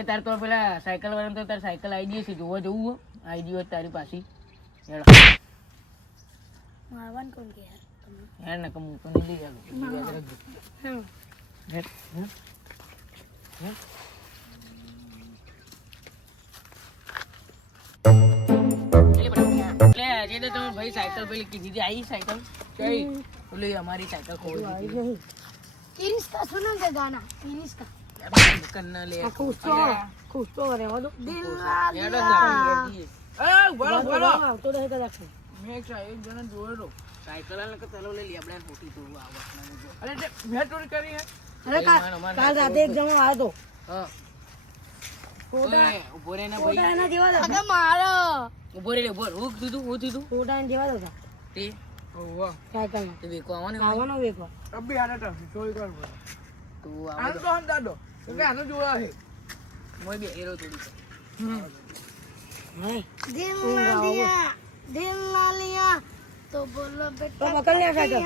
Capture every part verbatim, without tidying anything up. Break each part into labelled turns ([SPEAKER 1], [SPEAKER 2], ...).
[SPEAKER 1] એ તાર તો પેલા સાયકલ વાળા તો તાર સાયકલ આઈડી છે જોવા જવું આઈડી હોય તારી પાસે હેડો
[SPEAKER 2] મારવાન કોણ કે
[SPEAKER 1] હેડ ને કમ તો નહીં લઈ જાવ યાદ રાખજો હેડ હેડ એટલે આજે તો તમે ભાઈ સાયકલ પેલી કીધી હતી આવી સાયકલ કઈ ઓલી અમારી સાયકલ ખોઈ દીધી
[SPEAKER 2] किरिस का सुना के गाना किरिस का
[SPEAKER 1] દુકાન ના લે
[SPEAKER 2] खुश तो खुश तो रे वो दिल ना
[SPEAKER 1] હેડો
[SPEAKER 2] दिया
[SPEAKER 1] એ બોલો બોલો
[SPEAKER 2] तो रहे का देख
[SPEAKER 1] મેં એક એક જણા જોયેલો સાયકલ વાળા કે ચાલો લઈ લે આપણે ફોટી તો આવવાનું જો અરે તે મેં ચોરી કરી હે
[SPEAKER 2] अरे काल रात एक जमा आया तो
[SPEAKER 1] હા
[SPEAKER 2] फोटा
[SPEAKER 1] ઉભો રે ના
[SPEAKER 2] फोटा
[SPEAKER 1] ભાઈ
[SPEAKER 2] ना जेवा अरे मारो
[SPEAKER 1] ઉભો રે ઉભો હું દીધું હું દીધું
[SPEAKER 2] फोटा ने जेवा था
[SPEAKER 1] તે ઓવા
[SPEAKER 2] साइकिल
[SPEAKER 1] તે વેકો આવને
[SPEAKER 2] आवनो वेको
[SPEAKER 3] અબી આને તો ચોરી કર બોલ
[SPEAKER 1] તું
[SPEAKER 3] આને
[SPEAKER 1] આવ
[SPEAKER 3] તો હંતા દો કે આને જોવા હે
[SPEAKER 1] મોય બે એરો થોડી
[SPEAKER 2] नहीं
[SPEAKER 4] दिल ना दिया दिल ना लिया तो बोलो बेटा
[SPEAKER 2] तो पकड़ लिया साइकिल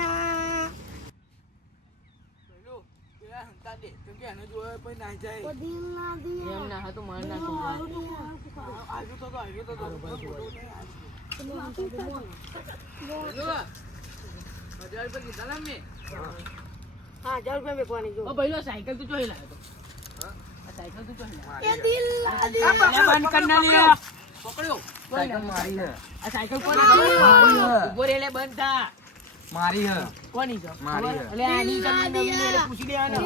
[SPEAKER 3] પેલો કે હંતા દે કે આને જોવા પછી ના જાય
[SPEAKER 4] वो दिल ना दिया
[SPEAKER 1] એમ ના હતું માર ના તું
[SPEAKER 3] આજુ તો તો આજુ તો તો હજાર રૂપિયા કીધા ને મેં
[SPEAKER 2] हां हजार रुपए में कोनी जो
[SPEAKER 1] ઓ ભાઈલો સાયકલ તું ચોઈ લાવ્યો તો હા આ સાયકલ તું ચોઈ લાવ્યો
[SPEAKER 4] ये दिल ना दिया
[SPEAKER 1] લે બંધ કર ના લે પકડ્યો
[SPEAKER 5] સાયકલ મારી હે
[SPEAKER 1] આ સાયકલ કોની
[SPEAKER 5] મારી હે
[SPEAKER 1] ઉભો રે લે બંધ થા
[SPEAKER 5] મારી હે
[SPEAKER 1] કોની છે
[SPEAKER 5] મારી હે.
[SPEAKER 1] એટલે આની તમે નવીને એટલે પૂછી દેવાના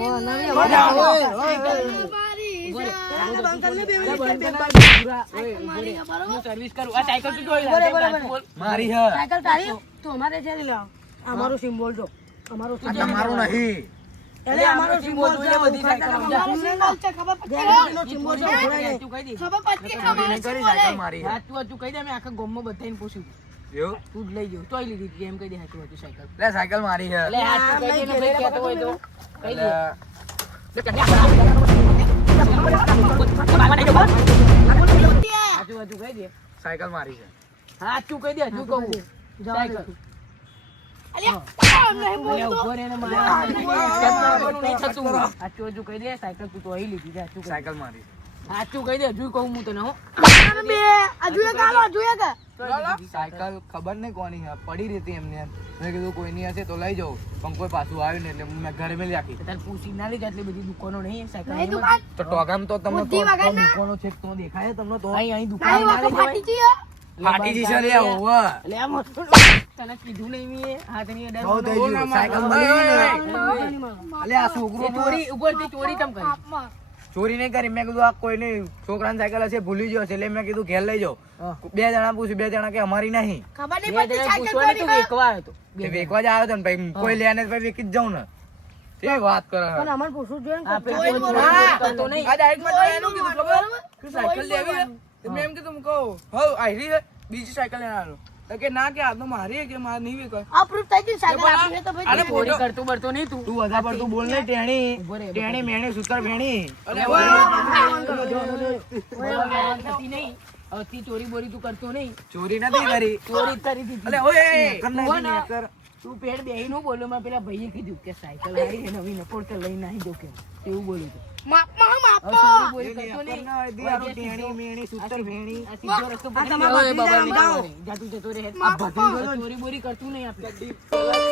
[SPEAKER 4] हमारी
[SPEAKER 1] ઉભો રે.
[SPEAKER 2] अंकल ने
[SPEAKER 1] અરે બંધ કર ના પૂરા. ઓય, ઉભો રે. હું સર્વિસ કરું આ સાયકલ તું જોઈ
[SPEAKER 2] બરાબર,
[SPEAKER 1] લાવ્યો
[SPEAKER 2] બરાબર.
[SPEAKER 1] બોલ.
[SPEAKER 5] મારી હે
[SPEAKER 2] साइकिल तारी तो हमारे चले लाओ हमारो सिंबल जो हमारो
[SPEAKER 5] આ તમારું નહીં
[SPEAKER 2] अरे हमारो सिंबल
[SPEAKER 1] જોઈએ બધી સાયકલ
[SPEAKER 4] सिंबल से खबर पड़
[SPEAKER 2] नो सिंबल जो घोड़ा
[SPEAKER 1] તું કહી દે
[SPEAKER 4] खबर पड़ के
[SPEAKER 5] ચોરી
[SPEAKER 4] हमारे
[SPEAKER 5] નહીં કરી સાયકલ મારી હે
[SPEAKER 1] હાચું હાચું કહી દે મેં આખા ગામમાં બધાને પૂછ્યું
[SPEAKER 5] એવું
[SPEAKER 1] તું જ લઈ ગયો તોય લીધી હતી એમ કહી દે હાચું હાચું સાયકલ
[SPEAKER 5] લે સાયકલ મારી હે
[SPEAKER 1] એટલે હાચું કહી દે ને ભાઈ કહેતો હોય તો કહી દે હાચું હાચું કહી દે
[SPEAKER 5] સાયકલ મારી છે
[SPEAKER 1] હાચું કહી દે હજુ કહું સાયકલ
[SPEAKER 4] अरे नहीं
[SPEAKER 1] અરે ઉભો રે ને મારા કેમ નહીં થતું હાચું હજુ કહી દે સાયકલ તું તો અહીં લીધી છે હાચું કહી દે.
[SPEAKER 5] સાયકલ મારી
[SPEAKER 1] હાચું કહી દે હજુ કહું હું તને હો
[SPEAKER 4] बे अजुए का लो अजुए का
[SPEAKER 5] સાયકલ ખબર નહીં કોની હે પડી રહેતી એમને મેં કીધું કોઈની હશે તો લઈ જાઉં પણ કોઈ પાછું આવ્યું ને એટલે મેં ઘરે મેં રાખી
[SPEAKER 1] તાર પૂછી ના લીધા એટલી બધી દુકાનો નહીં સાયકલ
[SPEAKER 4] नहीं दुकान
[SPEAKER 5] તો ટોગામ તો તમને
[SPEAKER 4] બુદ્ધિ
[SPEAKER 5] તો
[SPEAKER 4] વગર ના.
[SPEAKER 5] મૂકવાનો છે તો દેખાય તમને તો
[SPEAKER 1] અહીં અહીં
[SPEAKER 4] नहीं
[SPEAKER 1] દુકાન
[SPEAKER 4] वो
[SPEAKER 1] ના
[SPEAKER 4] तो
[SPEAKER 1] લઈ
[SPEAKER 4] फाटी
[SPEAKER 1] જવાય.
[SPEAKER 4] जी है
[SPEAKER 5] ફાટી જશે લે હોવે
[SPEAKER 1] એટલે આમ તને કીધું નહીં મેં હાથની અડાડ
[SPEAKER 5] બહુ થઈ
[SPEAKER 1] મારવાનો.
[SPEAKER 5] ગયું સાયકલ મળી ને અલે આ છોકરો
[SPEAKER 1] એ ચોરી ઉપરથી ચોરી કેમ કરી
[SPEAKER 4] आप
[SPEAKER 5] ચોરી નહીં કરી મેં કીધું આ કોઈને છોકરાની સાયકલ હશે ભૂલી ગયો છે એટલે મેં કીધું ઘેર લઈ જાઓ
[SPEAKER 1] હા.
[SPEAKER 5] બે જણા પૂછ્યું બે જણા કે અમારી નહીં
[SPEAKER 4] खबर नहीं
[SPEAKER 1] બે
[SPEAKER 4] पड़ती
[SPEAKER 1] જણા
[SPEAKER 4] साइकिल
[SPEAKER 1] પૂછવાની તો
[SPEAKER 4] चोरी का
[SPEAKER 1] વેચવા આવ્યો તો. બે
[SPEAKER 5] તે
[SPEAKER 1] જણા.
[SPEAKER 5] વેચવા જ આવ્યો હતો ને ભાઈ કોઈ લે ને પછી વેચી જ જાઉં ને એ વાત કરે
[SPEAKER 2] પણ અમાર પૂછવું જોઈએ ને
[SPEAKER 1] આપણે
[SPEAKER 2] કોઈ
[SPEAKER 1] કોઈ
[SPEAKER 2] બોલો.
[SPEAKER 1] ચોરી કરતો નહીં.
[SPEAKER 3] આ ડાયરેક્ટ માં તો એનું કીધું ખબર કે સાયકલ લેવી હે તો મેં એમ કીધું હું કહું હવ આયરી હે બીજી સાયકલ લેવાનો આવ્યો તો કે ના કે આ તો મારી હે કે માર નહીં વેકો
[SPEAKER 4] आप प्रूफ था कि साइकिल आपकी है तो भाई
[SPEAKER 1] અરે ચોરી કરતો બરતો નહીં તું
[SPEAKER 5] તું વધારે પડતું બોલ ને ટેણી
[SPEAKER 1] ઉભો રે,
[SPEAKER 5] ટેણી મેણી સૂતર ફેણી
[SPEAKER 3] અરે
[SPEAKER 1] થતી નહીં અતિ ચોરી બોરી તું કરતો નહીં
[SPEAKER 5] ચોરી નથી કરી
[SPEAKER 1] ચોરી જ કરી દીધી
[SPEAKER 5] અલે ઓય
[SPEAKER 1] તું હો ને, તું પેટ બેહી નું બોલો માં પેલા ભાઈએ કીધું કે સાયકલ લાવી છે નવી નકોડ કે લઈને આવી દો કે એવું બોલ્યું હતું.
[SPEAKER 4] माप हम आप
[SPEAKER 1] હવે ચોરી બોરી કરતો નહીં.
[SPEAKER 5] ટેણી મેણી સૂતર ફેણી
[SPEAKER 1] આ સીધો રસ્તો પકડી
[SPEAKER 2] તમારા
[SPEAKER 1] લે. ઓય
[SPEAKER 2] ભત્રીજાને
[SPEAKER 1] બાબા,
[SPEAKER 2] સમજાવો.
[SPEAKER 1] જાતું જતો રહે. આ ભત્રીજો તો ચોરી બોરી કરતું નહીં આપણે